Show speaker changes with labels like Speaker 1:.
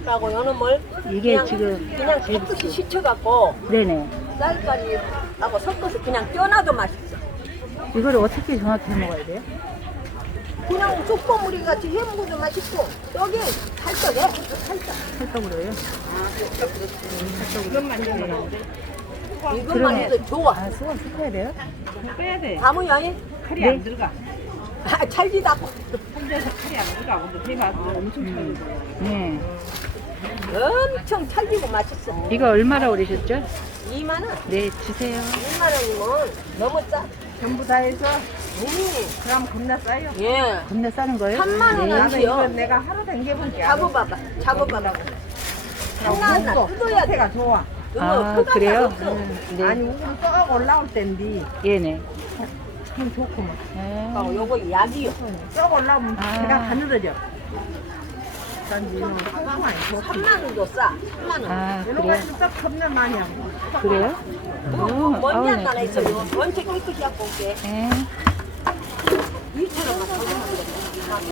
Speaker 1: 라고 요놈을
Speaker 2: 이게
Speaker 1: 그냥,
Speaker 2: 지금
Speaker 1: 그냥 깨끗이 씻혀갖고
Speaker 2: 네네.
Speaker 1: 쌀가지 하고 섞어서 그냥 쪄놔도 맛있어.
Speaker 2: 이걸 어떻게 정확히 해 먹어야 돼요?
Speaker 1: 그냥 쑥고무리 같이 해 먹어도 맛있고 여기 살쪄 살쪄.
Speaker 2: 살떡으로요?
Speaker 1: 이것만 해도 안 돼. 이것만
Speaker 2: 그러네.
Speaker 1: 해도 좋아.
Speaker 2: 아, 수건 씻어야 돼요?
Speaker 3: 빼야 돼.
Speaker 1: 담으야이
Speaker 3: 칼이
Speaker 2: 네.
Speaker 3: 안 들어가.
Speaker 1: 찰지도 않고
Speaker 3: 혼자서 칼이 안 들어가. 근데 배가 엄청 차요.
Speaker 2: 네.
Speaker 1: 엄청 찰지고 맛있어.
Speaker 2: 이거 얼마나 오르셨죠?
Speaker 1: 2만 원.
Speaker 2: 네, 주세요.
Speaker 1: 2만 원이면 너무 싸.
Speaker 3: 전부 다 해서
Speaker 1: 음.
Speaker 3: 그럼 겁나 싸요.
Speaker 1: 예.
Speaker 2: 겁나 싸는 거예요?
Speaker 1: 3만 원
Speaker 2: 네.
Speaker 1: 하지요.
Speaker 3: 이거 내가 하루 댕겨볼게.
Speaker 1: 잡아봐봐. 잡아봐봐. 하나 뜯어야 돼.
Speaker 3: 가 좋아.
Speaker 2: 아, 그래요? 네.
Speaker 3: 아니 우금 썩 올라올 땐디
Speaker 2: 얘네.
Speaker 3: 참 좋구만.
Speaker 1: 어, 요거 약이요.
Speaker 3: 썩 올라오면
Speaker 2: 아.
Speaker 3: 배가 가늘어져. 난 이놈 소중하니 좋고.
Speaker 1: 3만 원도 싸. 3만 원.
Speaker 2: 아,
Speaker 3: 이런
Speaker 2: 그래요?
Speaker 3: 가지고 썩 겁나 많이 하고.
Speaker 2: 그래요?
Speaker 1: 먼지
Speaker 2: 아우,
Speaker 1: 안 나나 있어요. 먼지 깨끗이 하고 올게.
Speaker 2: 네.
Speaker 1: 이처럼